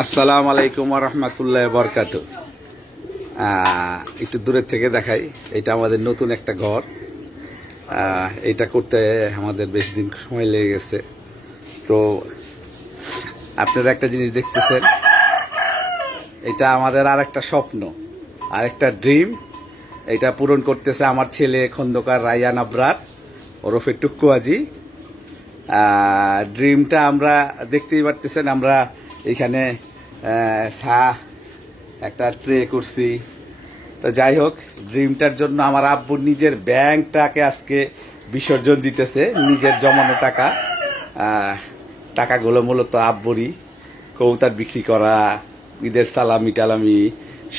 আসসালামু আলাইকুম ওয়া রাহমাতুল্লাহি ওয়া বারাকাতুহু। একটু দূরের থেকে দেখাই, এটা আমাদের নতুন একটা ঘর। এটা করতে আমাদের বেশ দিন সময় লেগে গেছে। তো আপনারা একটা জিনিস দেখতেছেন, এটা আমাদের আরেকটা স্বপ্ন, আরেকটা ড্রিম। এটা পূরণ করতেছে আমার ছেলে খন্দকার রায়হান আবরার ওরফে টুক্কু হাজি। ড্রিমটা আমরা দেখতেই পারতেছেন, আমরা এখানে একটা ট্রে করছি। তো যাই হোক, ড্রিমটার জন্য আমার আব্বুর নিজের ব্যাংকটাকে আজকে বিসর্জন দিতেছে, নিজের জমানো টাকা। টাকাগুলো মূলত আব্বুরই, কবুতর বিক্রি করা, ঈদের সালামি টালামি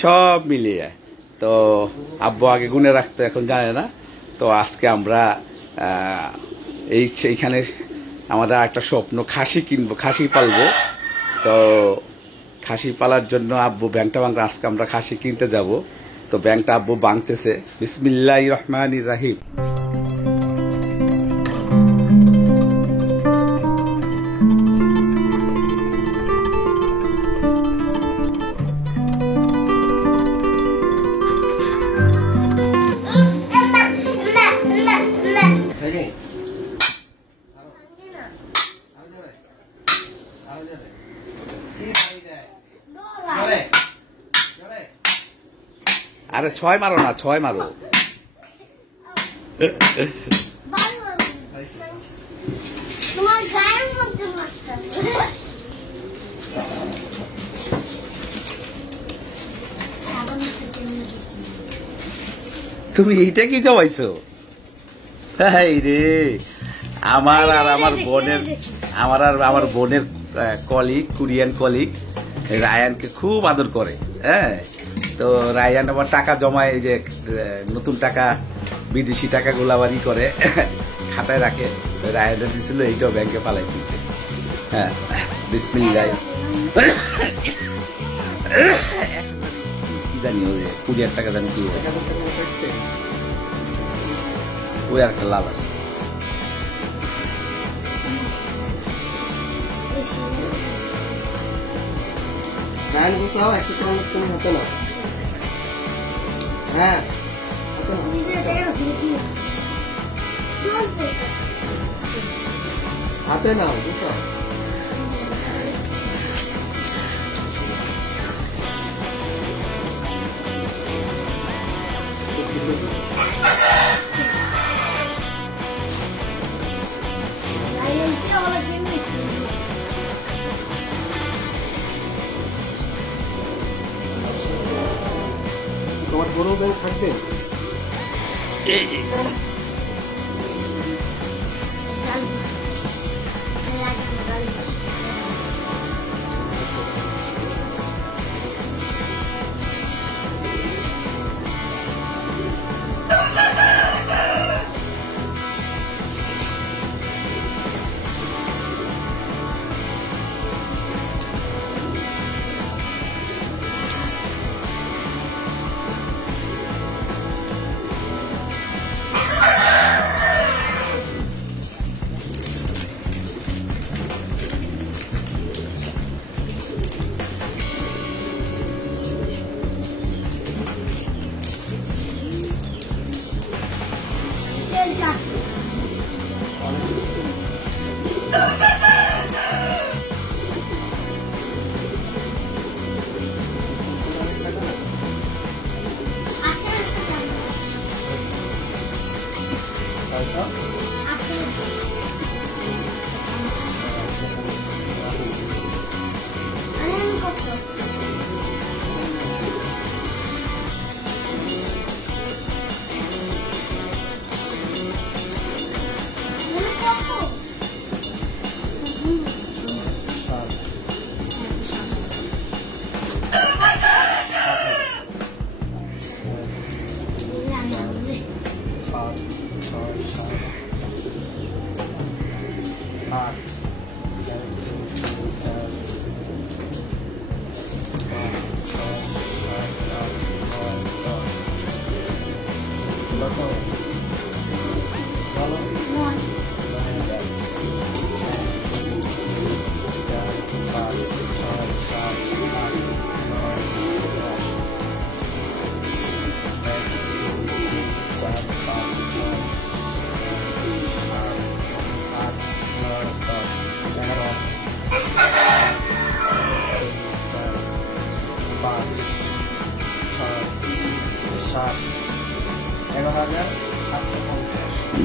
সব মিলিয়ে। তো আব্বু আগে গুনে রাখতো, এখন জানে না। তো আজকে আমরা এইখানে আমাদের একটা স্বপ্ন, খাসি কিনবো, খাসি পালবো। তো খাসি পালার জন্য আব্বু ব্যাংকটা ভাঙতে, আজকে আমরা খাসি কিনতে যাব। তো ব্যাংকটা আব্বু ভাঙতেছে। বিসমিল্লাহির রহমানির রহিম। আরে ছয় মারো না, ছয় মারো। তুমি এইটা কি জমাইছো? রে আমার আর আমার বোনের, আমার বোনের কলিগ, কোরিয়ান কলিগ রায়ানকে খুব আদর করে। হ্যাঁ, তো রায়ান আবার টাকা জমায়, যে নতুন টাকা, বিদেশি টাকাগুলো আবার ই করে খাতায় রাখে। রায়ানটা দিছিল, এইটাও ব্যাংকে পালাই দিচ্ছে। হ্যাঁ, বিসমিল্লাহ। কি জানি ওই 20,000 টাকা জানি কি ওই আর একটা লাভ আছে। হ্যাঁ, হাতে নাও বুঝছো। তোমার বড় ব্যাংক থাকবে।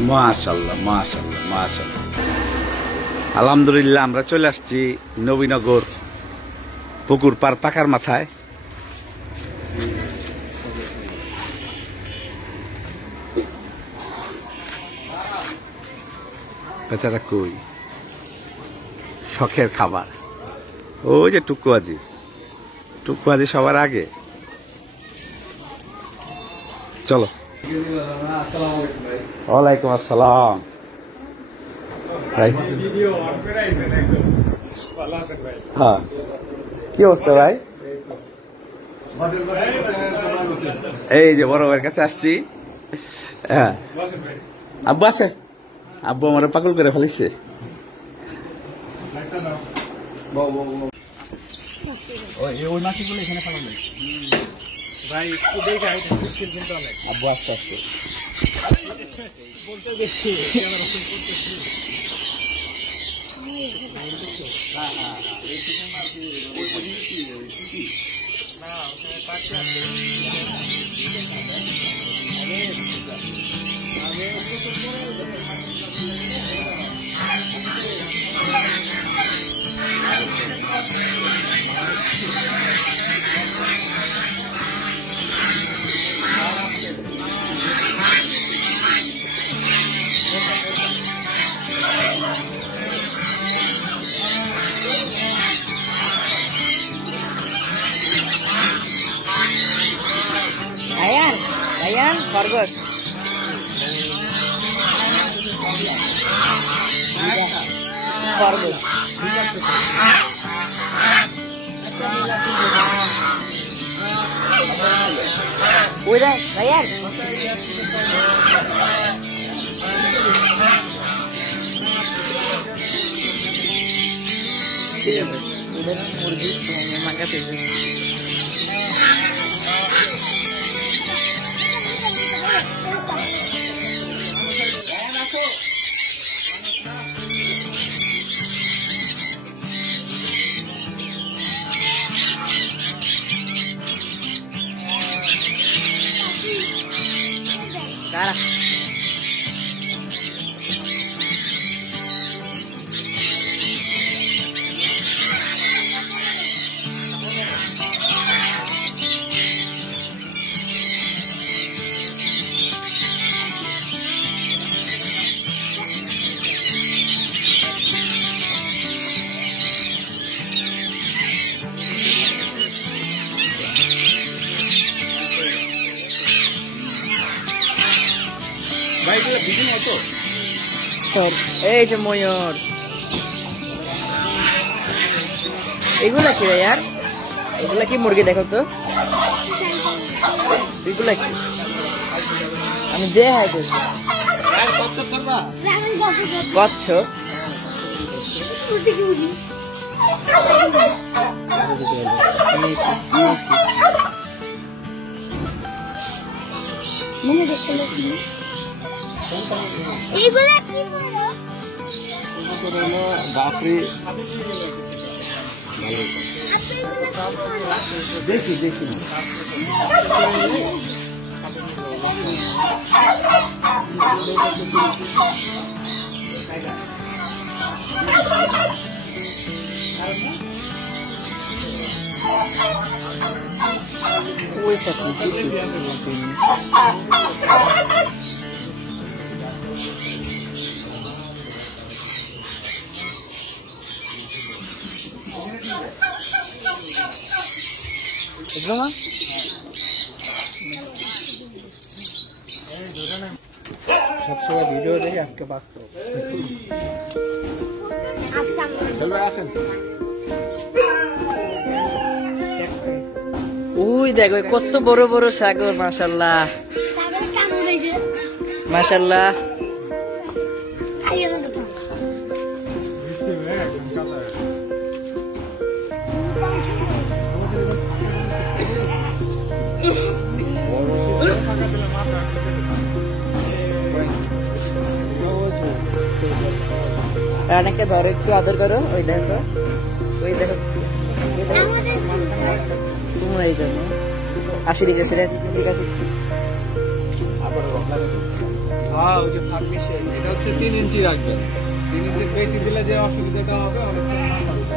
মাশাআল্লাহ মাশাআল্লাহ মাশাআল্লাহ। আলহামদুলিল্লাহ আমরা চলে আসছি নবীনগর পুকুর পার পাকার মাথায়। বেচারা কই শখের খাবার, ওই যে টুকুয়াজি, টুকুয়াজি সবার আগে। চলো। ওয়ালাইকুম আসসালাম ভাই। হ্যাঁ কি অবস্থা ভাই? এই যে বড় ভাইয়ের কাছে আসছি। হ্যাঁ আব্বু আসে, আব্বু আমার পাগল করে ফেলেছে। আব্বু আস্তে আস্তে Ayan, Fargus. Fargus. Udah, Ayan. Udah murgi, makan itu. Cara. এই যে ময়ূর, এগুলা কি রে यार? এগুলা কি মুরগি? দেখো তো এগুলা কি? আমি যে হাই করছি কচ্ছপ। মনে দেখতে এইগুলা বাপরে দেখি দেখি ওই পাখি বুঝলো না? সবসময় ভিডিও দেখে আজকে বাস্তব। আসেন ওই দেখো কত বড় বড় সাগর, মাশাআল্লাহ মাশাআল্লাহ। রানাকে ধরো, একটু আদর করো। ওই দেখো, ওই দেখো তোমরা এই জন্য আসি দিকে সেটা ঠিক আছে। হ্যাঁ ওই যে ফার্মেসি এটা হচ্ছে 3 ইঞ্চি রাখবেন। 3 ইঞ্চির বেশি দিলে যে অসুবিধাটা হবে অনেকটা মাথা উঠবে।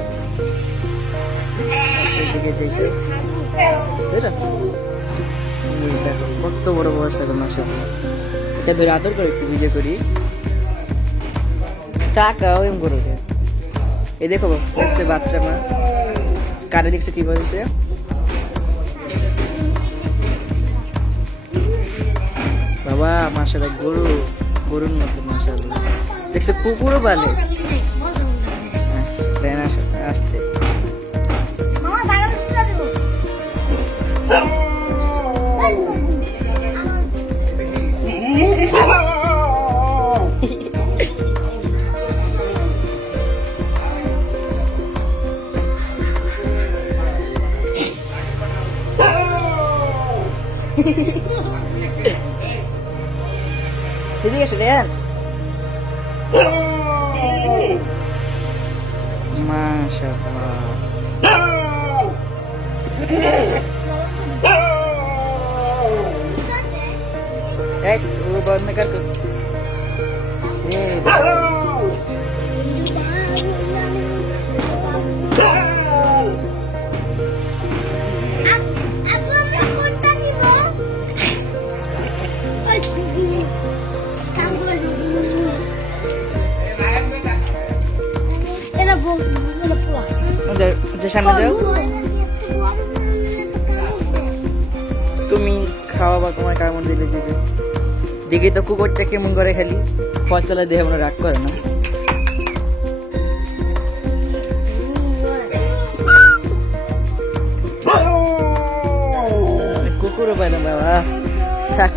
সেদিকে যেতে তাই না? এই দেখো কত বড় বড় ছাগল মাশাআল্লাহ। এটা ধরে আদর করে একটু ভিডিও করি। টাকাও এম করো এই দেখো দেখছে বাচ্চা মা কারে দেখছে কি বলছে বাবা মাশাআল্লাহ গরুর মতো মাশাআল্লাহ দেখছে কুকুরও পালে ট্রেন আসতে এদিকে এসে দেন মাশাআল্লাহ এক ও বন্ধ কর সামনে যাও তুমি খাওয়াবা তোমার কেমন দিলে দিবে দেখি তো কুকুরটা কেমন করে খালি ফসলা দেহে মনে রাগ করে না কুকুরও পাই না বাবা থাক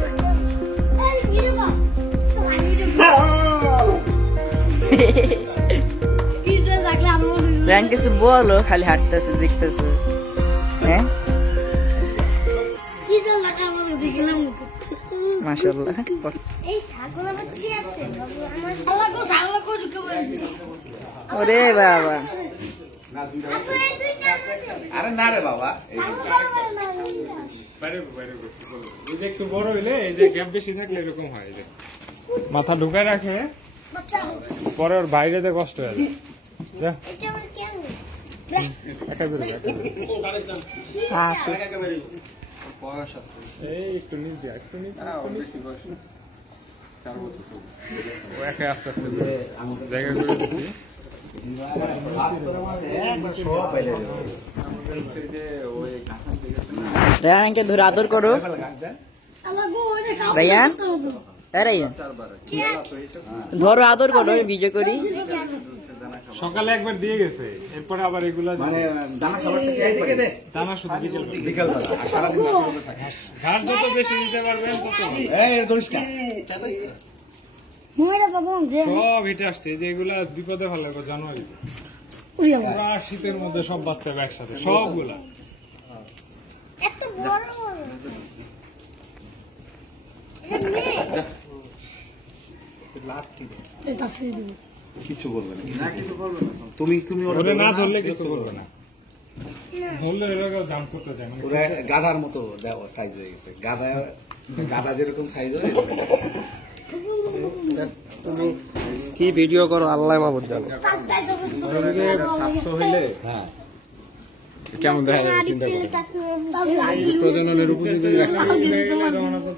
কিছু বলো খালি হাঁটতেছে দেখতেছে হ্যাঁ মাশাআল্লাহ ওরে বাবা আরে না রে বাবা এই যে একটু বড় হইলে এই যে গ্যাপ বেশি থাকলে এরকম হয় যে মাথা ঢুকায় রাখে পরে ওর বাইরে যে কষ্ট হয় এই একটু নিচ দিয়া একটু নিচ আস্তে আস্তে জায়গা করে দিচ্ছি রায়ানকে ধরে আদর করো রায়ান রায়ান ধরো আদর করো ভিডিও করি সকালে একবার দিয়ে গেছে এরপরে আবার এগুলা দানা শুধু বিকেল ঘাস যত বেশি দিতে পারবেন তত সব হেঁটে আসছে যে এগুলা বিপদে ভালো লাগবে জানুয়ারি পুরা শীতের মধ্যে সব বাচ্চা একসাথে সবগুলা কিছু বলবে না তুমি ওরে না ধরলে কিছু করবে না ধরলে এরকম জাম করতে যায় ওরা গাধার মতো সাইজ হয়ে গেছে গাধা যেরকম সাইজ হয় তুমি কি ভিডিও করো আল্লাহ মাহবুব জানো স্বাস্থ্য হইলে হ্যাঁ কেমন দেখা যাবে চিন্তা করো প্রজননের উপযোগী রাখা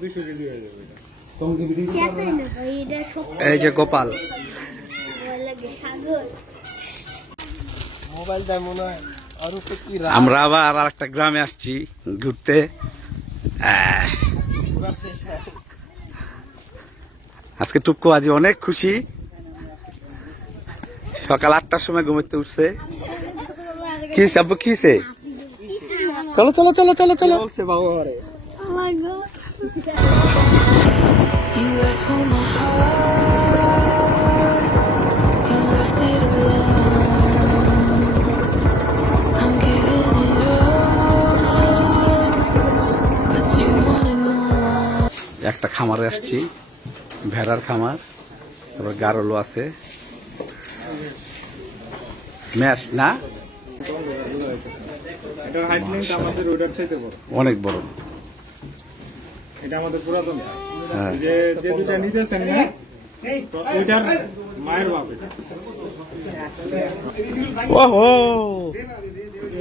200 কেজি হয়ে যাবে এই যে গোপাল মোবাইলটা মনে হয় আমরা আবার আর একটা গ্রামে আসছি ঘুরতে আজকে টুকু আজ অনেক খুশি সকাল 8টার সময় ঘুমাতে উঠছে কি সব কিসে চলো চলো চলো চলো চলো You asked for my heart, you left it alone. I'm giving it all, but you wanted more. একটা খামারে আসছি ভেড়ার খামার তারপর গারলো আছে ম্যাশ না এটার হাইট লিংক আমাদের ওটার চাইতে বড় অনেক বড় এটা আমাদের পুরাতন হ্যাঁ। যে যে দুটা নিতেছেন না তো ওইটার মায়ের বাপে ওহো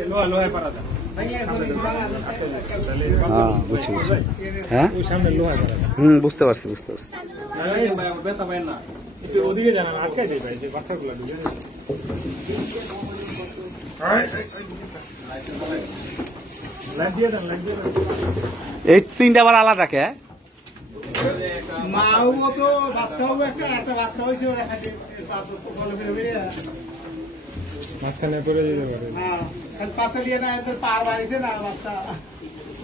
লোহা লোহায় পারা যায় হ্যাঁ বুঝছি বুঝছি হ্যাঁ ওই সামনে লোহায় পারা যায় বুঝতে পারছি বুঝতে পারছি বেতা পায় না একটু ওদিকে জানান আটকাই যাই ভাই যে বাচ্চাগুলো ঢুকে লাইট দিয়ে দেন লাইট দিয়ে দেন এই তিনটা আবার আলাদা কে মাও তো বাচ্চা হবে একটা বাচ্চা হয়েছে ওরা খালি বলে বেরিয়ে মাঝখানে করে দিতে পারে হ্যাঁ খালি পাশে নিয়ে না এদের পার বাড়িতে না বাচ্চা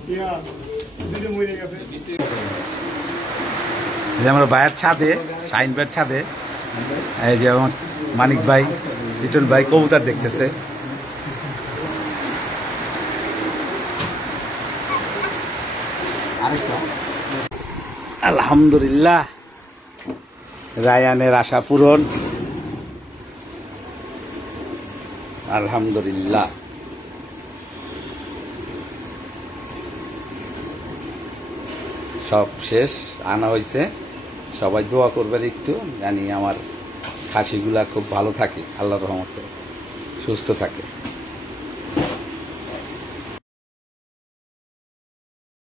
ইয়া দুটো মরে গেছে এই যে আমরা ভাইয়ের ছাদে শাইন ভাইয়ের ছাদে এই যে আমার মানিক ভাই লিটন ভাই কবুতর দেখতেছে আলহামদুলিল্লাহ রায়ানের আশা পূরণ আলহামদুলিল্লাহ সব শেষ আনা হয়েছে সবাই দোয়া করবেন একটু জানি আমার খাসিগুলা খুব ভালো থাকে আল্লাহর রহমতে সুস্থ থাকে